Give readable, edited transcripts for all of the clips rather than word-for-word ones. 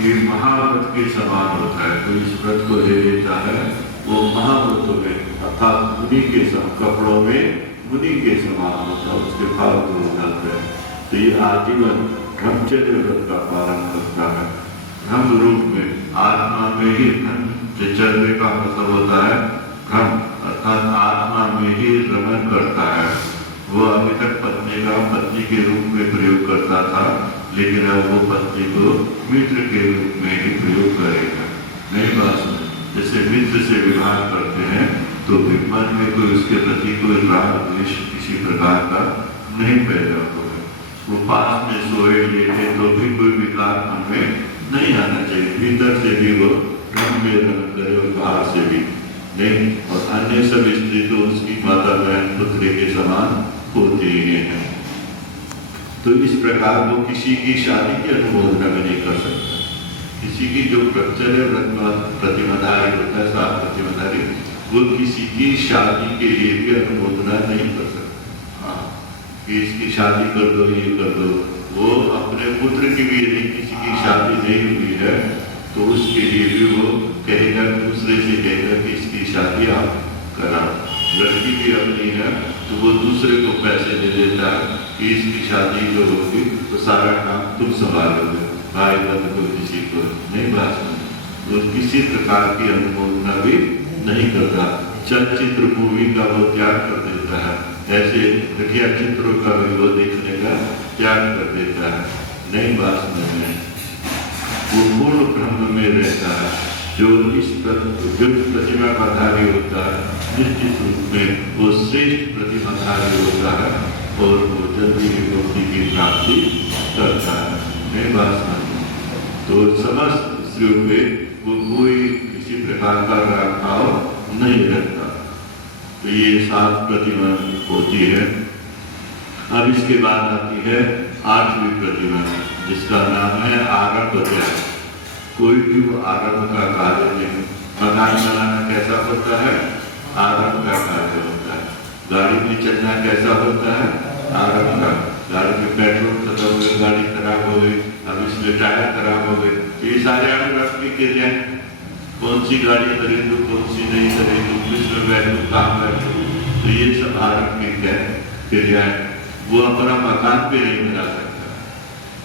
ये महाव्रत के समान होता है। कोई इस व्रत को ले लेता है वो महाव्रतों में अर्थात मुनि के कपड़ों में मुनि के समान होता है, उसके फल हो जाते हैं। तो ये आजीवन ब्रह्मचर्य व्रत का पालन करता है। ब्रह्म रूप में आत्मा में ही ब्रह्मचर्य का मतलब होता है ब्रह्म, अर्थात आत्मा में ही रमण करता है। वो अभी तक पत्नी के रूप में प्रयोग करता था, लेकिन अब वो पत्नी को मित्र के रूप में ही प्रयोग करेगा। नई बात सुन, जैसे मित्र से विवाह करते हैं तो मन में कोई उसके प्रति कोई राग द्वेष किसी प्रकार का नहीं पैदा होगा। वो पास में सोए लेटे तो भी कोई विकार मन में नहीं आना चाहिए। भीतर से भी वो ब्रह्म में रमण करे और बाहर से भी नहीं। और अन्य सब स्त्री तो उसकी माता बहन पुत्री के समान होते ही हैं। तो इस प्रकार वो किसी की शादी की अनुमोदना भी नहीं कर सकता। किसी की जो ब्रह्मचर्य प्रतिमाधारी होता है, साथ प्रतिमाधारी, वो किसी की शादी के लिए भी अनुमोदना नहीं कर सकता। हाँ, कि इसकी शादी कर दो, ये कर दो। वो अपने पुत्र की भी यदि किसी की शादी नहीं हुई है तो उसके लिए भी वो कहेगा, दूसरे से कहेगा कि इसकी शादी आप कराओ। लड़की भी अपनी है तो वो दूसरे को पैसे दे देता है कि इसकी शादी जो होगी तो सारा काम तुम संभालोगे, भाई बंद को किसी को नहीं बात। तो किसी प्रकार की अनुमोदना भी नहीं करता। चलचित्र मूवी का वो त्याग कर देता है, ऐसे घटिया चित्रों का भी वो देखने का त्याग कर देता है। नई बात में वो पूर्ण ब्रह्म में रहता है। जो इस प्रतिमा का धारी होता है, निश्चित रूप में वो श्रेष्ठ प्रतिमा धारी होता है और वो जल्दी ही मुक्ति की प्राप्ति करता है। नई बात तो समस्त स्त्रियों पे वो कोई किसी प्रकार का राग भाव नहीं रहता। तो ये 7 प्रतिमा होती है। अब इसके बाद आती है 8वीं प्रतिमा, जिसका नाम है आरंभ त्याग। कोई भी वो आरंभ का कार्य नहीं। मकान बनाना कैसा होता है? आरंभ का कार्य होता है। गाड़ी में चलना कैसा होता है? आरंभ का। गाड़ी में पेट्रोल खत्म हो गया, गाड़ी खराब हो गई, अब इसमें टायर खराब हो गए, ये सारे आरंभ की क्रियाएं। कौन सी गाड़ी खरीदूं, कौन सी नहीं खरीदूं, किसमें बैठूं, कहाँ बैठूं, तो ये सब आरंभ की क्रियाएं। वो अपना मकान पे नहीं बना सकता।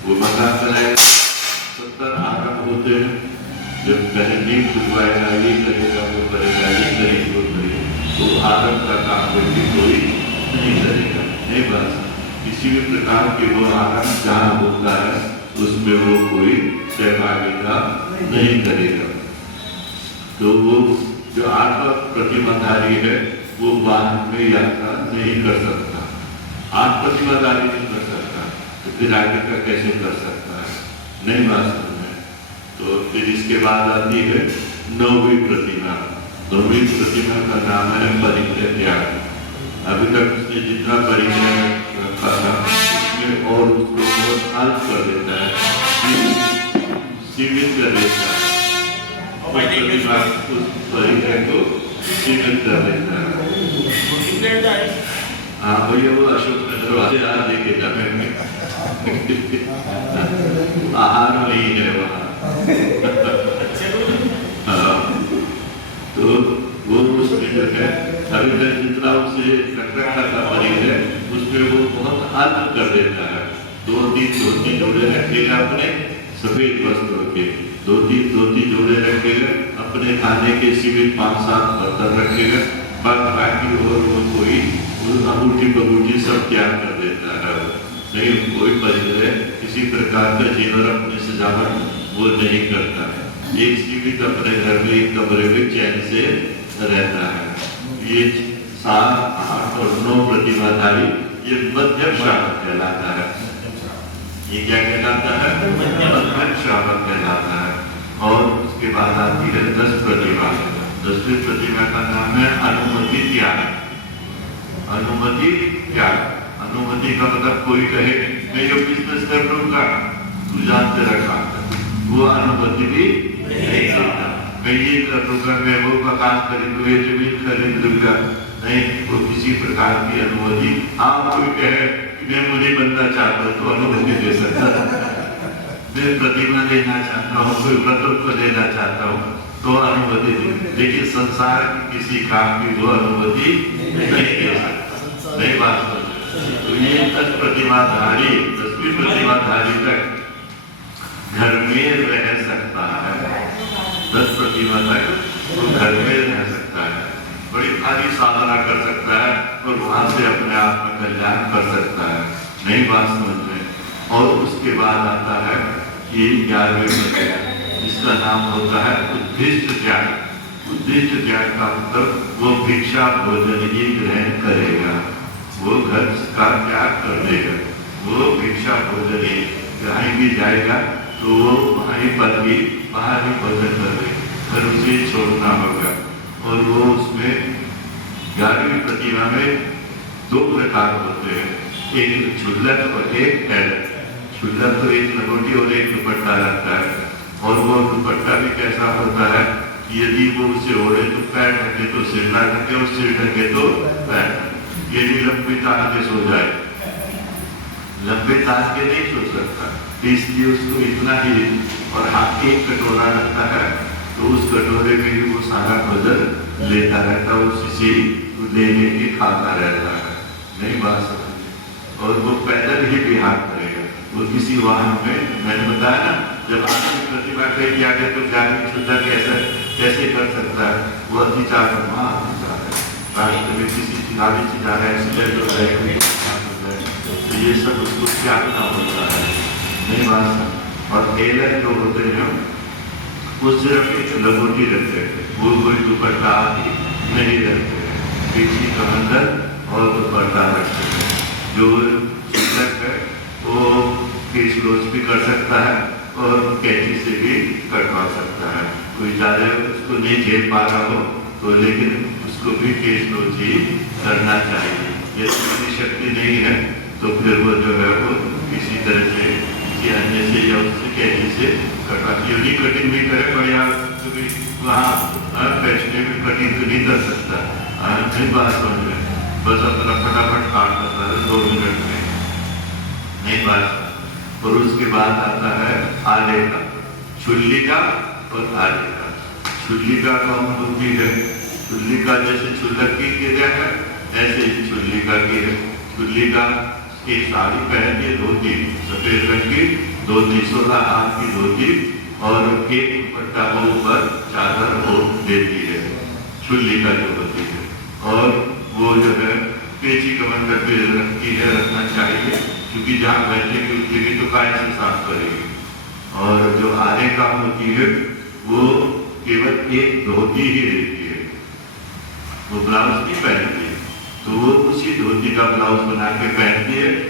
वो मकान बनाए 70 आरंभ होते हैं। जब पहले नींव खुदवाएगा, ये करेगा, वो करेगा, ये करेगा, वो करेगा, तो आरंभ का काम कोई नहीं करेगा। नहीं बात, किसी भी प्रकार के वो आरंभ जहाँ होता है उसमें वो कोई सहभागिता नहीं करेगा। तो वो जो आत्म प्रतिमाधारी है वो वाहन में यात्रा नहीं कर सकता। आत्म प्रतिमाधारी नहीं कर सकता तो फिर आगे का कैसे कर सकता है? नहीं वास्तव में। तो फिर इसके बाद आती है 9वीं प्रतिमा। 9वीं प्रतिमा का नाम है परिचय त्याग। अभी तक उसने जितना परिचय रखा था उसमें और उसको बहुत अल्प कर देता है, सीमित कर देता है। प्रतिमा उस परिचय को सीमित कर देता है। हाँ भैया, वो अशोक नगर वाले आज देखेगा मैं आहार नहीं है वहाँ। तो वो उसमें जो है अभी तक जितना उसे रखा था परिचय उसमें वो बहुत अल्प कर देता है। 2-3 धोती जोड़े रखेगा अपने सफेद वस्त्रों के, 2-3 धोती जोड़े रखेगा अपने खाने के सीमित 5-7 बर्तन रखेगा। बाकी और वो कोई अंगूठी बगूठी सब त्याग कर देता है। नहीं, कोई परिचय किसी प्रकार का जीवन अपने सजावट वो नहीं करता है। एक सीमित अपने घर में एक कमरे में चैन से रहता है। ये 7, 8 और 9 प्रतिमाधारी ये मध्यम श्रावक कहलाता है। ये क्या कहलाता है? मध्यम श्रावक कहलाता है। और उसके बाद आती है 10 प्रतिमा। 10वीं प्रतिमा का नाम है अनुमति त्याग। अनुमति त्याग, अनुमति का मतलब कोई कहे मैं ये बिजनेस कर लूंगा, तू जानते रखा, वो अनुमति भी नहीं करता। मैं ये कर लूंगा, मैं वो मकान खरीदूंगा, ये जमीन खरीद लूंगा, नहीं, वो किसी प्रकार की अनुमति। हाँ, कोई कहे कि मैं मुझे बनना चाहता तो अनुमति दे सकता, मैं प्रतिमा लेना चाहता हूँ, कोई व्रतों को लेना चाहता हूँ तो अनुमति दी, लेकिन संसार की किसी काम की वो अनुमति नहीं दे सकता। नहीं बात समझे? तो ये 10 प्रतिमाधारी 10वीं प्रतिमाधारी तक घर में रह सकता है। 10 प्रतिमा तक वो घर में रह सकता है, बड़ी भारी साधना कर सकता है और वहां से अपने आप में कल्याण कर सकता है। नई बात समझ में। और उसके बाद आता है कि 11वें अध्याय, जिसका नाम होता है उद्दिष्ट त्याग। उद्दिष्ट त्याग का मतलब वो भिक्षा भोजन ही ग्रहण करेगा, वो घर का त्याग कर देगा, वो भिक्षा भोजन ही कहीं भी जाएगा तो वो वहीं पर भी बाहर ही भोजन करेगा, घर उसे छोड़ना होगा। और वो उसमें 11वीं प्रतिमा में 2 प्रकार होते हैं, एक क्षुल्लक और एक ऐलक। क्षुल्लक तो एक लंगोटी और एक दुपट्टा रखता है, और वो दुपट्टा भी कैसा होता है कि यदि वो उसे ओढ़े तो पैर ढके तो सिर ना ढके, और सिर ढके तो पैर। ये भी लंबी तान के सो जाए, लंबे तान के नहीं सो सकता, इसलिए उसको इतना ही। और हाथ एक कटोरा रखता है तो उस कटोरे में भी वो सारा भोजन लेता रहता है, उसी ले लेके खाता रहता है। नहीं बात समझ? और वो पैदल ही विहार करेगा, वो किसी वाहन में। मैंने बताया ना, जब आपकी प्रतिमा कही आगे तो जाने की सुविधा कैसे कर सकता है? वो अतिचार महाअतिचार है, रास्ते में किसी गाड़ी से जा रहा है, एक्सीडेंट हो जाए, तो ये सब उसको त्यागना होता है। नहीं बात समझ? और ऐलक जो होते हैं वो सिर्फ एक लंगोटी रखते हैं, वो कोई दुपट्टा नहीं रखते, पीछे कमंडल और दुपट्टा रखते हैं। जो क्षुल्लक है वो केश रोज भी कर सकता है और कैंची से भी कटवा सकता है। कोई ज़्यादा उसको नहीं झेल पा रहा हो तो, लेकिन उसको भी केश रोज ही करना चाहिए। यदि उसकी शक्ति नहीं है तो फिर वो जो है वो किसी तरह से किसी अन्य से या उससे कैंची से कटवा, यूनिक कटिंग भी करे बढ़िया, क्योंकि वहाँ पैचने में कटिंग तो नहीं कर सकता। नहीं बात समझ में? बस अपना फटाफट काट सकता है 2 मिनट में। नहीं बात। और उसके बाद आता है आले का, छुल्ली का और आले का। छुल्ली का कौन होती है? छुल्ली का जैसे क्षुल्लक की क्रिया है ऐसे ही छुल्ली का की है। छुल्ली का एक साड़ी पहन के धोती, सफेद रंग की धोती, 16 हाथ की धोती, और एक दुपट्टा वो ऊपर चादर वो देती है, छुल्ली का जो होती है। और वो जो है पेची कमंडल पे रखती है, रखना चाहिए, क्योंकि जहाँ बैठेगी उठेगी तो काय से साफ करेगी। और जो आने का होती है वो केवल एक धोती ही रहती है, वो ब्लाउज नहीं पहनती है, तो वो उसी धोती का ब्लाउज बना के पहनती है।